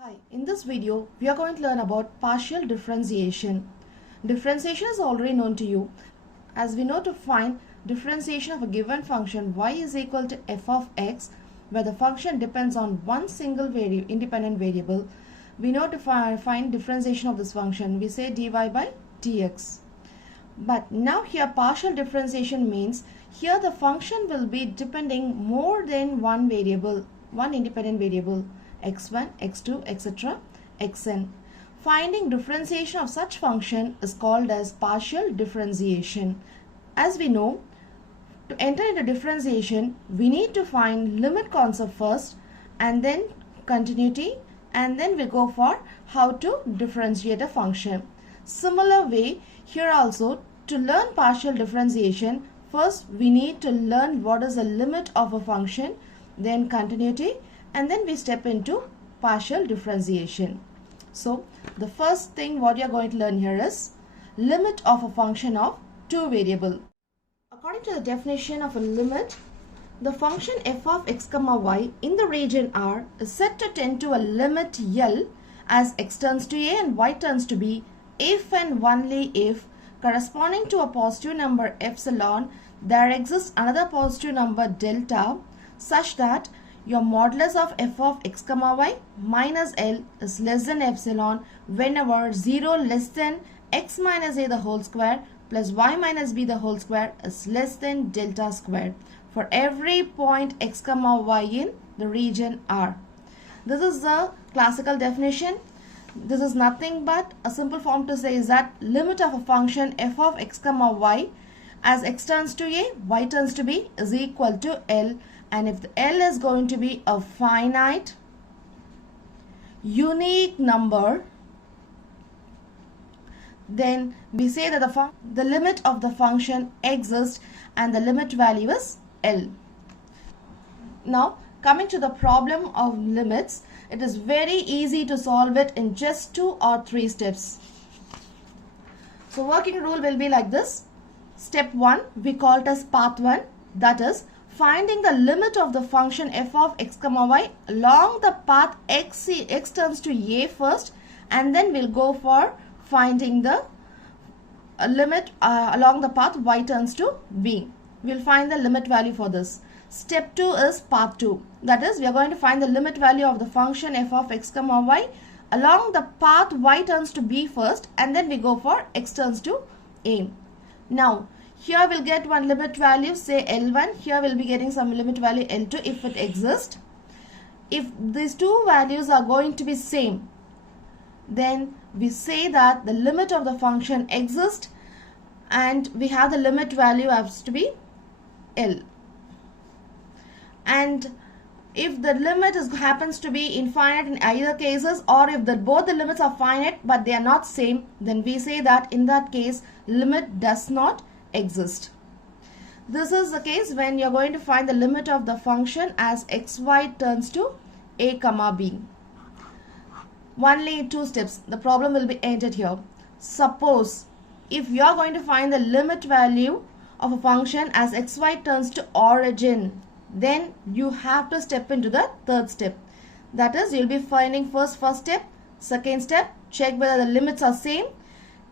Hi, in this video we are going to learn about partial differentiation. Differentiation is already known to you, as we know to find differentiation of a given function y is equal to f of x, where the function depends on one single independent variable. We know to find differentiation of this function, we say dy by dx. But now here partial differentiation means here the function will be depending more than one variable, one independent variable, x1, x2, etc., xn. Finding differentiation of such function is called as partial differentiation. As we know, to enter into differentiation, we need to find limit concept first and then continuity, and then we go for how to differentiate a function. Similar way, here also to learn partial differentiation, first we need to learn what is the limit of a function, then continuity, and then we step into partial differentiation. So the first thing what you are going to learn here is limit of a function of two variable. According to the definition of a limit, the function f of x comma y in the region R is said to tend to a limit L as x turns to a and y turns to b if and only if, corresponding to a positive number epsilon, there exists another positive number delta such that your modulus of f of x comma y minus L is less than epsilon whenever 0 less than x minus a the whole square plus y minus b the whole square is less than delta square for every point x comma y in the region R. This is the classical definition. This is nothing but a simple form to say is that limit of a function f of x comma y as x turns to a, y turns to b is equal to L, and if the L is going to be a finite unique number, then we say that the limit of the function exists and the limit value is L. Now coming to the problem of limits, it is very easy to solve it in just 2 or 3 steps. So working rule will be like this. Step 1 we call it as path 1, that is finding the limit of the function f of x comma y along the path x turns to a first, and then we'll go for finding the limit along the path y turns to b. We'll find the limit value for this. Step 2 is path 2, that is we are going to find the limit value of the function f of x comma y along the path y turns to b first, and then we go for x turns to a. Now here we'll get one limit value, say L1, here we'll be getting some limit value L2 if it exists. If these two values are going to be same, then we say that the limit of the function exists and we have the limit value has to be L. And if the limit happens to be infinite in either cases, or if both the limits are finite but they are not same, then we say that in that case limit does not exist. This is the case when you are going to find the limit of the function as xy turns to a comma b. Only 2 steps. The problem will be ended here. Suppose if you are going to find the limit value of a function as xy turns to origin, then you have to step into the third step. That is, you will be finding first step, second step, check whether the limits are same.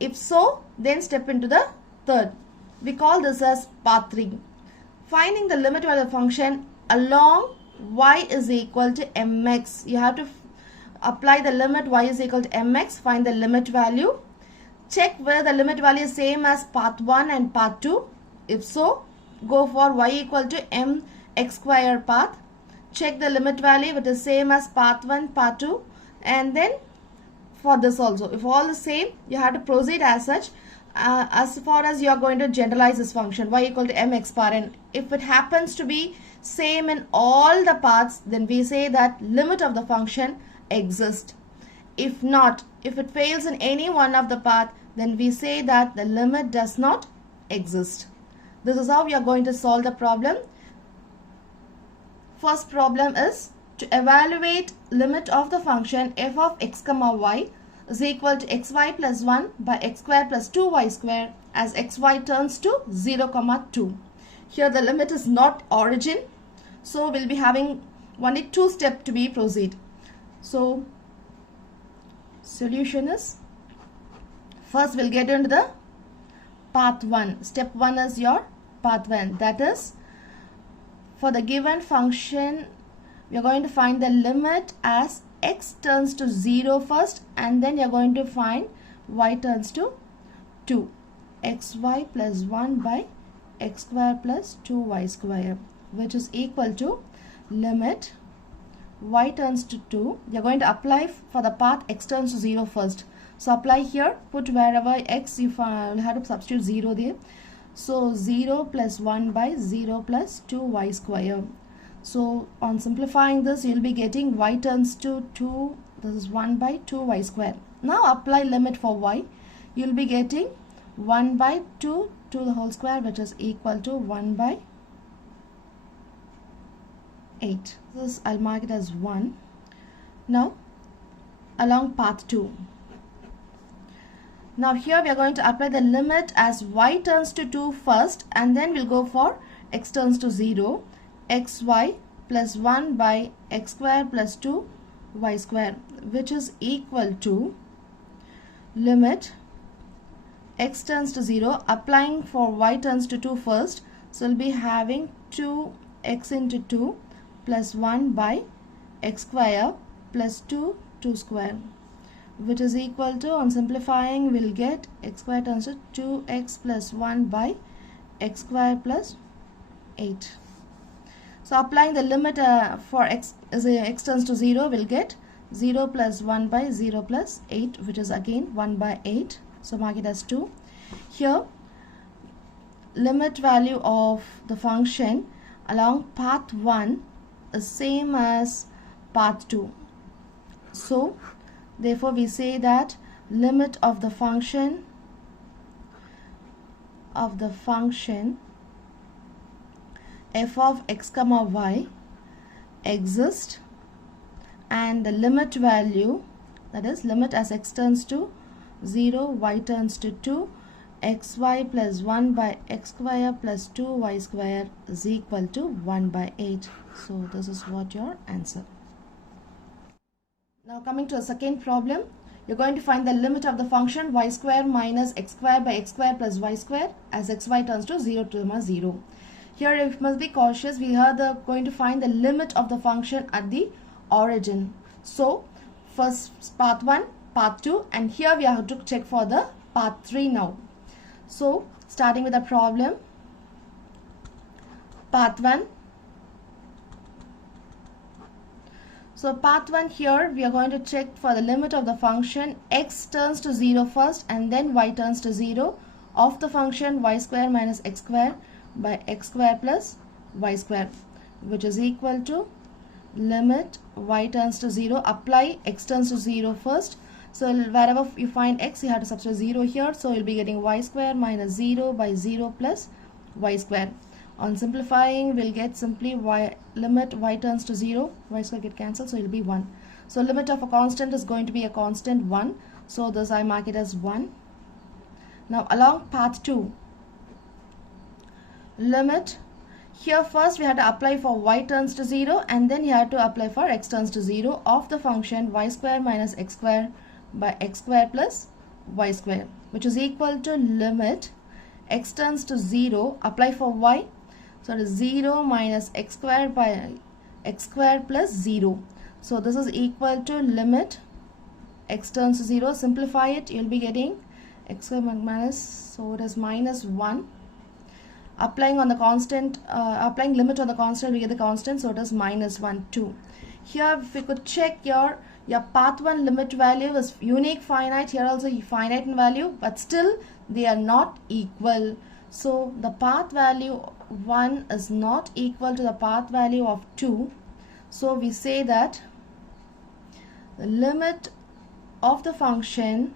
If so, then step into the third. We call this as path 3. Finding the limit value of the function along y is equal to mx. You have to apply the limit y is equal to mx, find the limit value. Check whether the limit value is same as path 1 and path 2. If so, go for y equal to mx square path. Check the limit value if it is same as path 1, path 2, and then for this also, if all the same, you have to proceed as such. As far as you are going to generalize this function y equal to mx bar n, if it happens to be same in all the paths, then we say that limit of the function exists. If not, if it fails in any one of the path, then we say that the limit does not exist. This is how we are going to solve the problem. First problem is to evaluate limit of the function f of x comma y is equal to xy plus 1 by x square plus 2y square as xy turns to 0, 2. Here the limit is not origin, so we'll be having only 2 steps to be proceed. So Solution is, first we'll get into the path 1. Step 1 is your path 1. That is, for the given function, we are going to find the limit as x turns to 0 first, and then you are going to find y turns to 2. xy plus 1 by x square plus 2y square, which is equal to limit y turns to 2. You are going to apply for the path x turns to 0 first. So apply here, put wherever x, you will have to substitute 0 there. So 0 plus 1 by 0 plus 2y square. So on simplifying this, you will be getting y turns to 2, this is 1 by 2y square. Now apply limit for y. You will be getting 1 by 2 to the whole square, which is equal to 1 by 8. This I'll mark it as 1. Now along path 2. Now here we are going to apply the limit as y turns to 2 first, and then we'll go for x turns to 0. xy plus 1 by x square plus 2y square, which is equal to limit x turns to 0, applying for y turns to 2 first. So we'll be having 2x into 2 plus 1 by x square plus 2 square, which is equal to, on simplifying, we'll get x square turns to 2x plus 1 by x square plus 8. So applying the limit for x turns to 0, we'll get 0 plus 1 by 0 plus 8, which is again 1 by 8. So mark it as 2. Here limit value of the function along path 1 is same as path 2. So therefore we say that limit of the function f of x comma y exists, and the limit value, that is limit as x turns to 0, y turns to 2, xy plus 1 by x square plus 2y square is equal to 1 by 8. So this is what your answer. Now coming to a second problem, you're going to find the limit of the function y square minus x square by x square plus y square as xy turns to 0 to 0. Here you must be cautious. We are going to find the limit of the function at the origin. So first path 1, path 2, and here we have to check for the path 3 now. So starting with the problem, path 1. So path 1, here we are going to check for the limit of the function x turns to 0 first, and then y turns to 0 of the function y square minus x square by x square plus y square, which is equal to limit y turns to 0, apply x turns to 0 first. So wherever you find x, you have to substitute 0 here. So you'll be getting y square minus 0 by 0 plus y square. On simplifying, we'll get simply limit y turns to 0, y square get cancelled, so it will be 1. So limit of a constant is going to be a constant 1. So this I mark it as 1. Now along path 2, limit, here first we have to apply for y turns to 0, and then you have to apply for x turns to 0 of the function y square minus x square by x square plus y square, which is equal to limit x turns to 0, apply for y, so it is 0 minus x square by x square plus 0. So this is equal to limit x turns to 0, simplify it, you will be getting x square minus, so it is minus 1. Applying on the constant, applying limit on the constant, we get the constant, so it is minus 1, 2. Here if we could check your path 1 limit value is unique finite, here also finite in value, but still they are not equal. So the path value 1 is not equal to the path value of 2. So we say that the limit of the function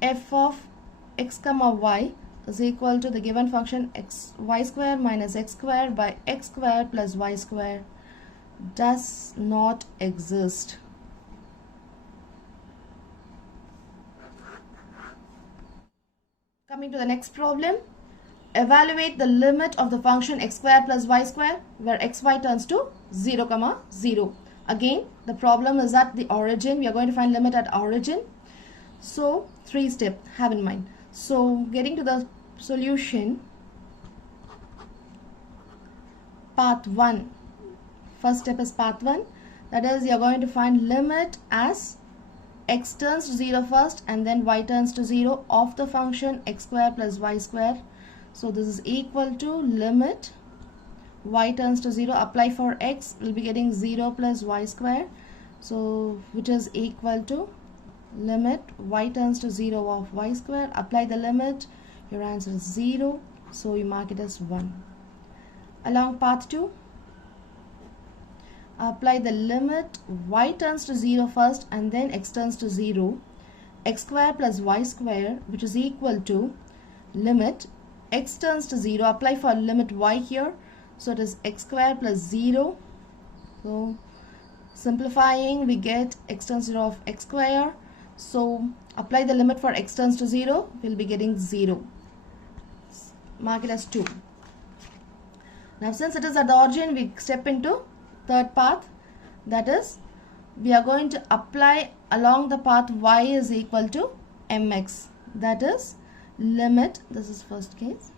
f of x comma y is equal to the given function y square minus x square by x square plus y square does not exist. Coming to the next problem, evaluate the limit of the function x square plus y square where xy turns to 0, 0. Again, the problem is at the origin. We are going to find limit at origin. So 3 steps have in mind. So getting to the solution, path 1. First step is path 1. That is, you are going to find limit as x turns to 0 first and then y turns to 0 of the function x square plus y square. So this is equal to limit y turns to 0. Apply for x, will be getting 0 plus y square. So which is equal to limit y turns to 0 of y square. Apply the limit. Your answer is 0. So you mark it as 1. Along path 2, apply the limit y turns to 0 first and then x turns to 0, x square plus y square, which is equal to limit x turns to 0. Apply for limit y here, so it is x square plus 0. So simplifying, we get x turns to 0 of x square. So apply the limit for x turns to 0, we'll be getting 0. Mark it as 2. Now since it is at the origin, we step into third path. That is, we are going to apply along the path y is equal to mx. That is, limit, this is first case,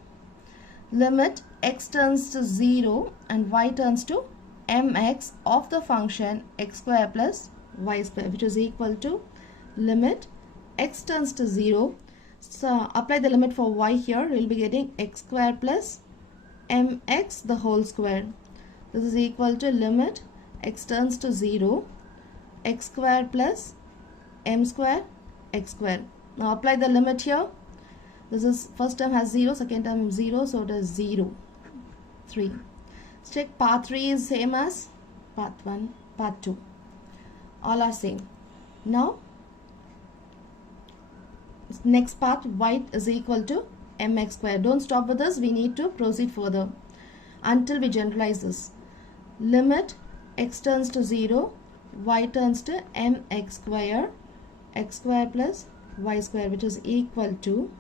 limit x turns to 0 and y turns to mx of the function x square plus y square, which is equal to limit x turns to 0. So apply the limit for y here, we will be getting x square plus mx the whole square. This is equal to limit x turns to 0, x square plus m square x square. Now apply the limit here. This is first term has 0, second term 0, so it is 0. 3. Check path 3 is same as path 1, path 2. All are same. Now next path y is equal to mx square. Don't stop with this, we need to proceed further until we generalize this. Limit x turns to 0, y turns to mx square, x square plus y square, which is equal to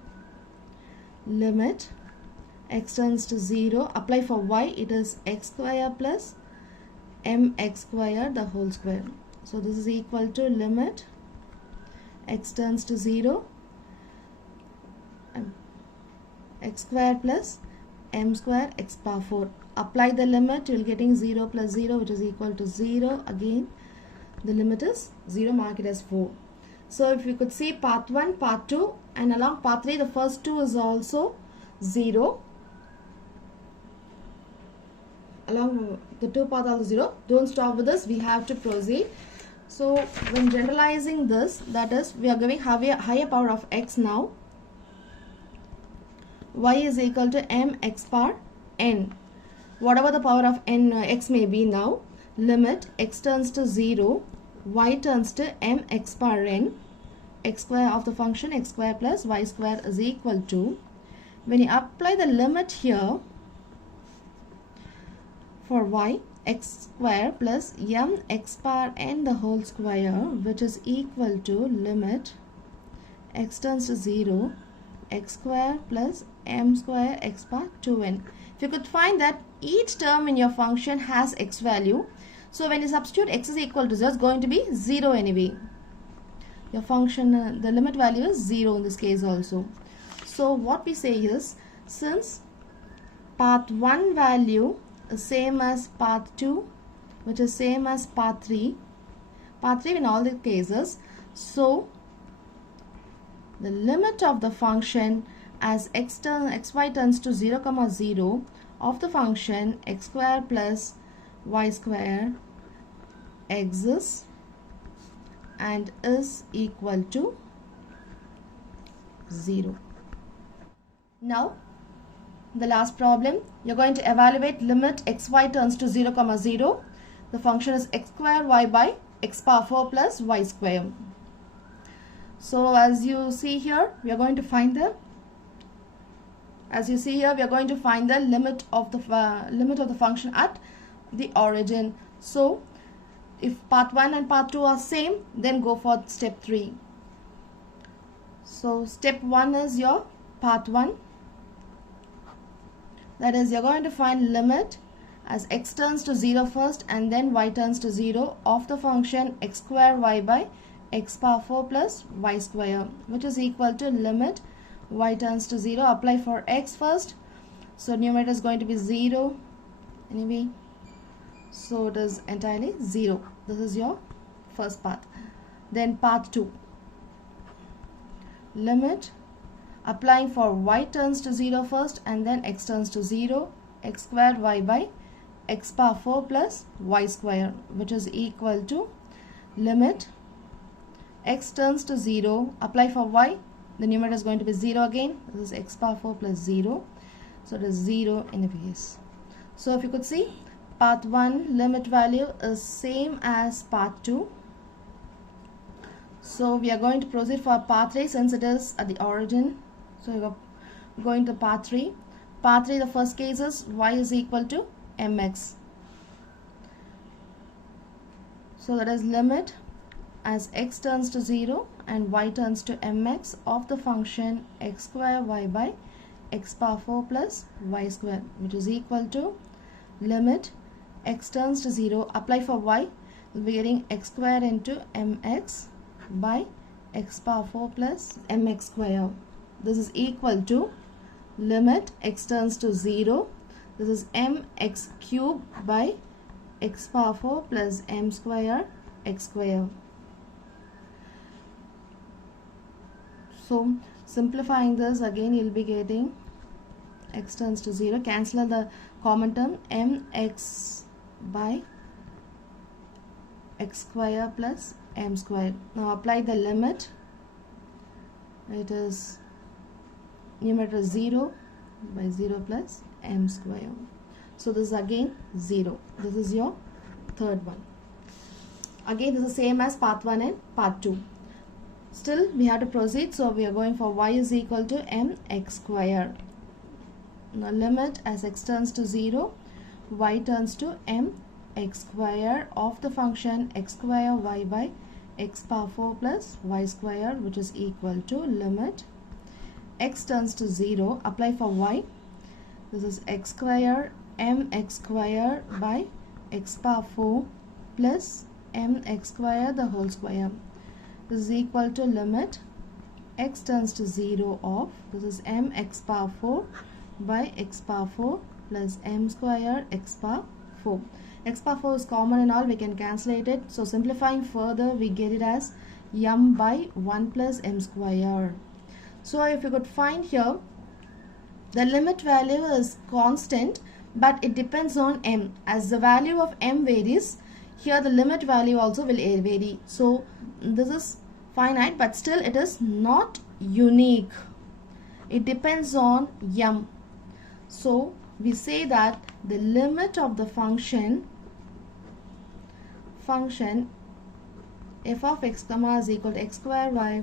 limit x turns to 0. Apply for y, it is x square plus mx square the whole square. So this is equal to limit x turns to 0, x square plus m square x power 4. Apply the limit, you will getting 0 plus 0, which is equal to 0. Again, the limit is 0, mark it as 4. So if you could see path 1, path 2, and along path 3, the first 2 is also 0. Along the 2 path also 0. Don't stop with this, we have to proceed. So when generalizing this, that is, we are giving higher power of x now. Y is equal to mx power n. Whatever the power of n x may be now, limit x turns to 0, y turns to mx power n, x square of the function x square plus y square is equal to, when you apply the limit here for y, x square plus mx power n the whole square, which is equal to limit x turns to 0, x square plus m square x power 2n. If you could find that each term in your function has x value, so when you substitute x is equal to 0, it's going to be 0 anyway. Your function, the limit value is 0 in this case also. So what we say is, since path 1 value is same as path 2, which is same as path 3 in all the cases, so the limit of the function as xy turns to 0, 0 of the function x square plus y square exists and is equal to 0. Now the last problem, you're going to evaluate limit xy turns to 0, 0. The function is x square y by x power 4 plus y square. So as you see here, we are going to find the limit of the function at the origin. So if path 1 and path 2 are same, then go for step 3. So step 1 is your path 1. That is, you're going to find limit as x turns to 0 first and then y turns to 0 of the function x square y by x power 4 plus y square, which is equal to limit y turns to 0. Apply for x first. So numerator is going to be 0 anyway. So it is entirely 0. This is your first path. Then path 2. Limit applying for y turns to 0 first and then x turns to 0, x squared y by x power 4 plus y square, which is equal to limit x turns to 0, apply for y, the numerator is going to be 0 again. This is x power 4 plus 0, so it is 0 in a case. So if you could see, path 1 limit value is same as path 2. So we are going to proceed for path 3 since it is at the origin. So we are going to path 3. Path 3, the first case is y is equal to mx. So that is limit as x turns to 0 and y turns to mx of the function x square y by x power 4 plus y square, which is equal to limit x turns to 0, apply for y, we'll be getting x square into mx by x power 4 plus mx square. This is equal to limit x turns to 0. This is mx cube by x power 4 plus m square x square. So simplifying this again, you'll be getting x turns to 0. Cancel the common term, mx by x square plus m square. Now apply the limit. It is numerator 0 by 0 plus m square. So this is again 0. This is your third one. Again, this is same as path 1 and path 2. Still we have to proceed, so we are going for y is equal to mx square. Now limit as x turns to 0, y turns to mx square of the function x square y by x power 4 plus y square, which is equal to limit x turns to 0, apply for y. This is x square mx square by x power 4 plus mx square the whole square. This is equal to limit x turns to 0 of, this is mx power 4 by x power 4 plus m square x power 4. X power 4 is common and all, we can cancellate it. So simplifying further, we get it as m by 1 plus m square. So if you could find here, the limit value is constant, but it depends on m. As the value of m varies, here the limit value also will vary. So this is finite, but still it is not unique. It depends on m. So we say that the limit of the function f of x comma is equal to x square y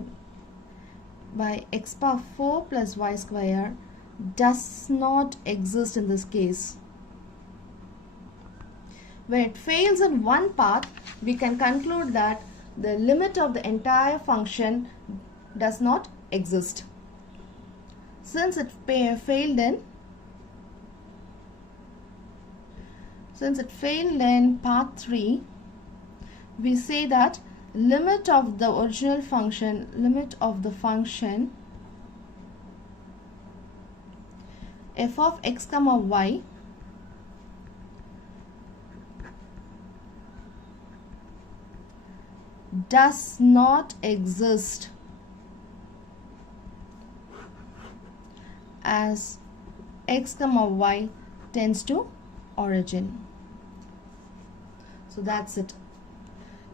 by x power 4 plus y square does not exist in this case. When it fails in one path, we can conclude that the limit of the entire function does not exist. Since it failed in path 3, we say that limit of the original function, f of x comma y does not exist as x comma y tends to origin. So that's it.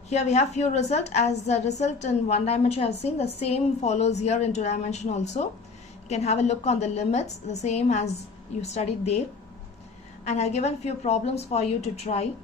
Here we have few results. As the result in one dimension I have seen, the same follows here in two dimension also. You can have a look on the limits, the same as you studied there. And I have given few problems for you to try.